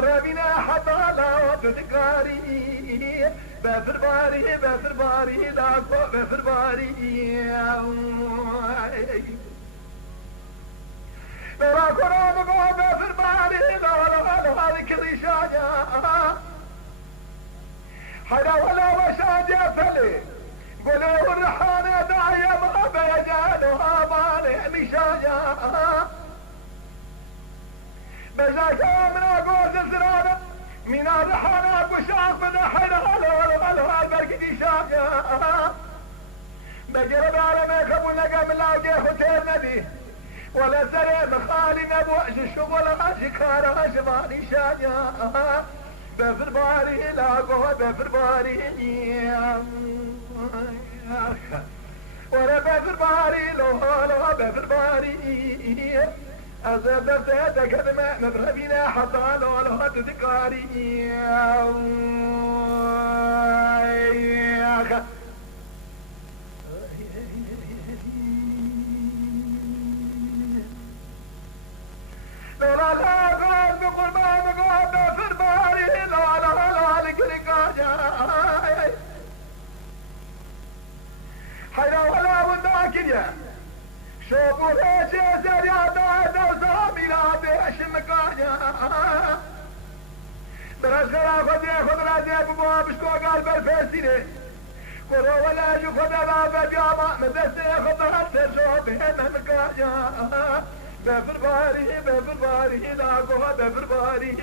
برابينا حتى لا تذكاري بفر باري داكو بفر باري برا كرام بقى بفر باري لا هذه كل شاجة حدا ولا وشاجة فلي قولوا الرحانة داية ما بيجانها بالي مشاجة بجاك من أقوز الزرانة من الرحانة بشاق من حينا لا بركتي شاجة بجرب على ما خبو لقى من لاقي ختير نبي ولا زريم خالي نبوش الشغل أشكار أشباني شاجة بفر باري لاقو بفر باري ولا بفر باري لو بفر باري أزبت تكلم مبربنا حتى لو تذكاري لا قال بقربان بقول بفر باري لا لكركاجا حيا ولا وداكيا شوفوا ليش يا زريادة دوزامي لا بيش مكاجا برزقنا خذ راجع بابا بشكو قال بالفاسيني كلوا ولا جو خذ لا بجامع مدرسة خذ هالسر شوفه مكاجا بفر باري لا قوة بفر باري